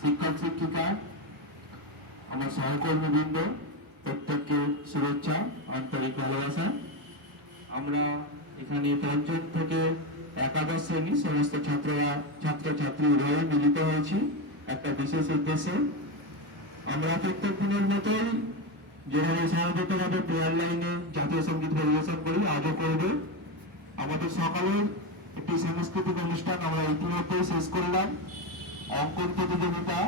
শিক্ষক শিক্ষিকা, আমার সহকর্মীবৃন্দ, প্রত্যেককে শুভেচ্ছা, আন্তরিক ভালোবাসা। আমরা এখানে পঞ্চম থেকে একাদশ শ্রেণী সমস্ত ছাত্রছাত্রী উভয়ে মিলিত হয়েছি একটা বিশেষ উদ্দেশ্যে। আমরা প্রত্যেক দিনের মতোই যেভাবে সমবেতভাবে প্রেয়ার লাইনে জাতীয় সঙ্গীত পরিবেশন করি, আজও করবে। আমাদের সকালের একটি সাংস্কৃতিক অনুষ্ঠান আমরা ইতিমধ্যেই শেষ করলাম। অঙ্কন প্রতিযোগিতা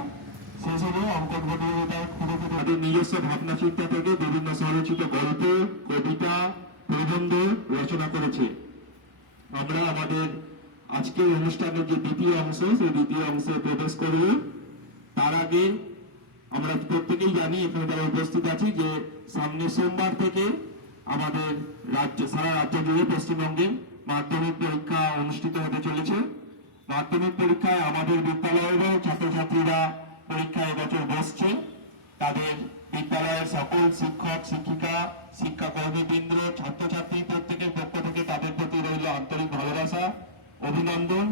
শেষ হলে অঙ্কন প্রতিযোগিতায় খুঁড়ে তাদের নিজস্ব ভাবনা চিন্তা থেকে বিভিন্ন স্বরচিত গল্প, কবিতা, প্রবন্ধ রচনা করেছে। আমরা আমাদের আজকের অনুষ্ঠানের যে দ্বিতীয় অংশ, সেই দ্বিতীয় অংশে প্রবেশ করব। তার আগে আমরা প্রত্যেকেই জানি, এখানে তারা উপস্থিত আছি, যে সামনে সোমবার থেকে আমাদের সারা রাজ্য জুড়ে পশ্চিমবঙ্গে মাধ্যমিক পরীক্ষা অনুষ্ঠিত হতে চলেছে। মাধ্যমিক পরীক্ষায় আমাদের বিদ্যালয়েরও ছাত্রছাত্রীরা পরীক্ষা এবছর বসছে। তাদের বিদ্যালয়ের সকল শিক্ষক শিক্ষিকা, শিক্ষাকর্মীবৃন্দ, ছাত্রছাত্রী প্রত্যেকের পক্ষ থেকে তাদের প্রতি রইল আন্তরিক ভালোবাসা, অভিনন্দন।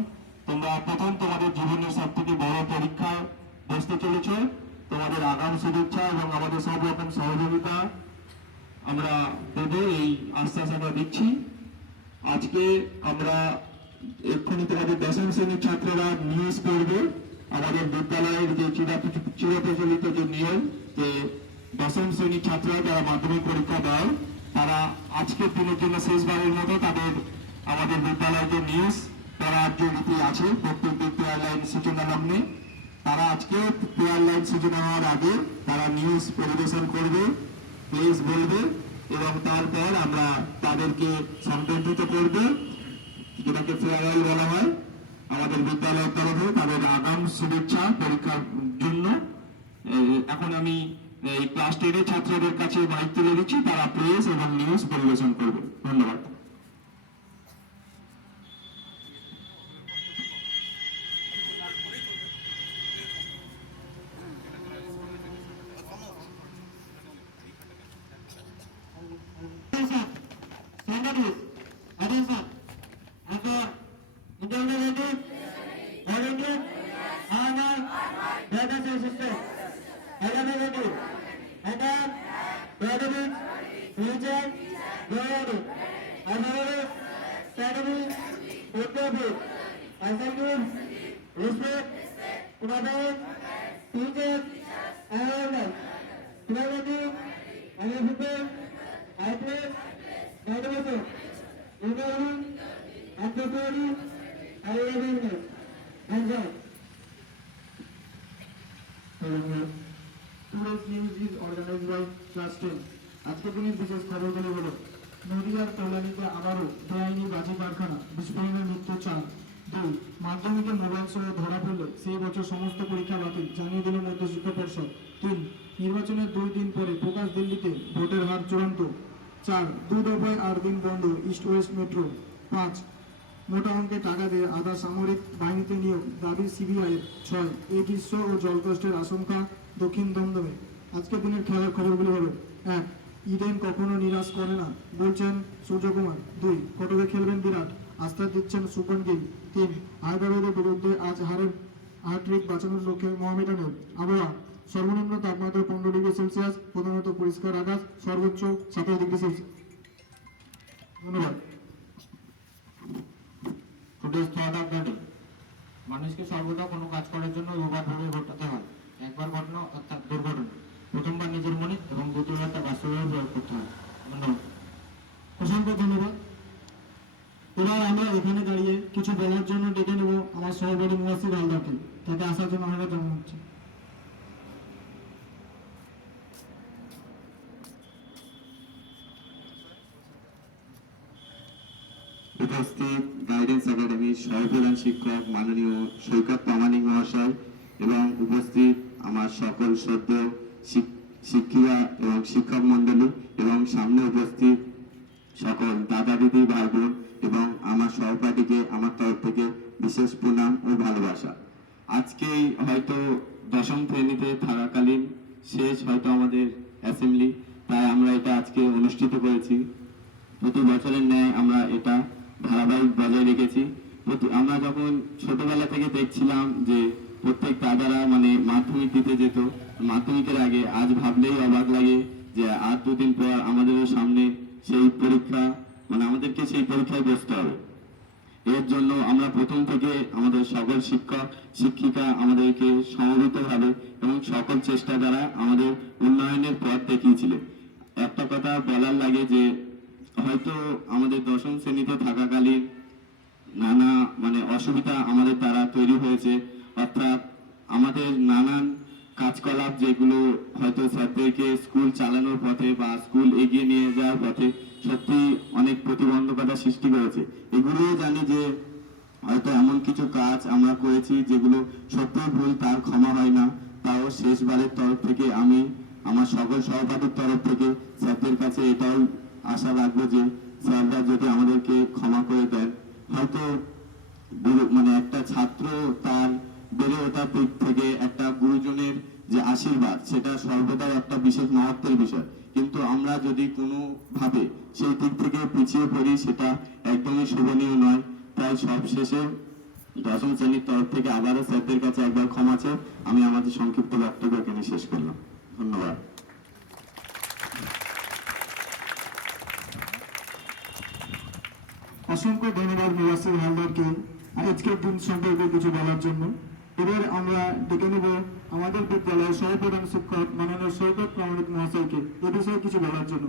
তোমরা প্রথম তোমাদের জীবনের সব থেকে বড় পরীক্ষা বসতে চলেছ। তোমাদের আগাম শুভেচ্ছা এবং আমাদের সব রকম সহযোগিতা আমরা দেব, এই আশ্বাস আমরা দিচ্ছি। আজকে আমরা এক্ষুনি তোমাদের দশম শ্রেণীর ছাত্ররা নিউজ পড়বে। আমাদের বিদ্যালয়ের যে চিরপ্রচলিত যে নিয়ম, যে দশম শ্রেণীর ছাত্ররা যারা মাধ্যমিক পরীক্ষা দেয়, তারা আজকের দিনের জন্য শেষবারের মতো তাদের আমাদের বিদ্যালয়ের যে নিউজ পড়ার যে রীতি আছে, প্রত্যেকদিন প্রেয়ার লাইন সূচনা লগ্নে, তারা আজকে প্রেয়ার লাইন সূচনা হওয়ার আগে তারা নিউজ পরিবেশন করবে, প্লেস বলবে, এবং তারপর আমরা তাদেরকে সম্বর্ধিত করব, যেটাকে ফেয়ারওয়েল বলা হয়। আমাদের বিদ্যালয়ের তরফে তাদের আগাম শুভেচ্ছা পরীক্ষার জন্য। এখন আমি এই ক্লাস 10 ছাত্রদের কাছে মাইক তুলে দিচ্ছি, তারা প্রেস এবং নিউজ পরিবেশন করবে। ধন্যবাদ। আজকের দিনের বিশেষ খবরগুলি হলো: নদীয়ার কল্যাণীতে আবারও বেআইনি বাজি কারখানা, বিস্ফোরণের মৃত্যু 4। 2. মাধ্যমিকে মোবাইল সহ ধরা পড়লে সেই বছর সমস্ত পরীক্ষা বাতিল, জানিয়ে দিল মধ্যশিক্ষা পর্ষদ। 3. নির্বাচনের 2 দিন পরে প্রকাশ দিল্লিতে, ভোটের হার চূড়ান্ত। 4. 2 দফায় 8 দিন বন্ধ ইস্ট ওয়েস্ট মেট্রো। 5. মোটা অঙ্কে টাকা দিয়ে আধা সামরিক বাহিনীতে নিয়োগ, দাবি সিবিআই। 6. এই গ্রীষ্ম ও জলকষ্টের আশঙ্কা দক্ষিণ দমদমে। আজকের দিনের খেলার খবরগুলি হলো: 1. ইডেন কখনো নিরাশ করে না, বলছেন সূর্যকুমার। 2. কটকে খেলবেন বিরাট, আস্থা দিচ্ছেন সুপন গিল। 3. হায়দ্রাবাদের বিরুদ্ধে আজ হ্যাট্রিক বাঁচানোর লক্ষ্যে মোহামেডানের। আবহাওয়া: সর্বনিম্ন তাপমাত্রা 15 ডিগ্রি সেলসিয়াস, প্রধানত পরিষ্কার আকাশ, সর্বোচ্চ 27 ডিগ্রি সেলসিয়াস। ধন্যবাদ। মানুষকে সর্বদা কোনো কাজ করার জন্য দুবার ঘটাতে হয়। একবার ঘটনা অর্থাৎ দুর্ঘটনা, প্রথমবার নিজের মনে এবং দ্বিতীয়বার তা বাস্তবায়ন প্রয়োগ করতে হয়। ধন্যবাদ। অসংখ্য ধন্যবাদ। এবার আমরা এখানে দাঁড়িয়ে কিছু বলার জন্য ডেকে নেব আমার সহপাঠী মুয়াসির হালদারকে, তাকে আসার জন্য আমরা জানানো হচ্ছে। উপস্থিত গাইডেন্স একাডেমির সহপ্রধান শিক্ষক মাননীয় সৈকত প্রামাণিক মহাশয় এবং উপস্থিত আমার সকল সদ্য শিক্ষিকা এবং শিক্ষক মন্ডলী এবং সামনে উপস্থিত সকল দাদা দিদি ভাই বোন এবং আমার সহপাঠীকে আমার তরফ থেকে বিশেষ প্রণাম ও ভালোবাসা। আজকেই হয়তো দশম শ্রেণীতে থাকাকালীন শেষ হয়তো আমাদের অ্যাসেম্বলি, তাই আমরা এটা আজকে অনুষ্ঠিত করেছি। প্রতি বছরের ন্যায় আমরা এটা ধারাবাহিক বজায় রেখেছি। আমরা যখন ছোটবেলা থেকে দেখছিলাম যে প্রত্যেক দাদারা মানে শিক্ষিকা আমাদেরকে সমবেতভাবে এবং সকল চেষ্টা দ্বারা আমাদের উন্নয়নের পথ দেখিয়েছিলেন। একটা কথা বলার লাগে যে হয়তো আমাদের দশম শ্রেণীতে থাকাকালীন নানা অসুবিধা আমাদের দ্বারা তৈরি হয়েছে, অর্থাৎ আমাদের নানান কাজকলাপ যেগুলো হয়তো স্যারদেরকে স্কুল চালানোর পথে বা স্কুল এগিয়ে নিয়ে যাওয়ার পথে সত্যি অনেক প্রতিবন্ধকতা সৃষ্টি করেছে। এগুলোও জানি যে হয়তো এমন কিছু কাজ আমরা করেছি যেগুলো সত্যিই ভুল, তার ক্ষমা হয় না। তাও শেষবারের তরফ থেকে আমি আমার সকল সহপাঠীর তরফ থেকে স্যারদের কাছে এটাই আশা রাখবো যে স্যাররা যদি আমাদেরকে ক্ষমা করে দেন, হয়তো একটা ছাত্র তার বেড়ে ওঠার দিক থেকে একটা গুরুজনের যে আশীর্বাদ সেটা সর্বদাই একটা বিশেষ মহত্বের বিষয়, কিন্তু আমরা যদি কোনো ভাবে সেই দিক থেকে পিছিয়ে পড়ি সেটা একদমই শোভনীয় নয়। তাই সব শেষে দশম শ্রেণীর তরফ থেকে আবারও স্যারদের কাছে একবার ক্ষমা চেয়ে আমি আমাদের সংক্ষিপ্ত বক্তব্য এখানে শেষ করলাম। ধন্যবাদ। অসংখ্য ধন্যবাদ মুয়াসসির হালদারকে আজকের দিন সম্পর্কে কিছু বলার জন্য। এবার আমরা ডেকে নেব আমাদের বিদ্যালয়ের সহপ্রধান শিক্ষক মাননীয় সৈকত প্রামাণিক মহাশয়কে এ বিষয়ে কিছু বলার জন্য।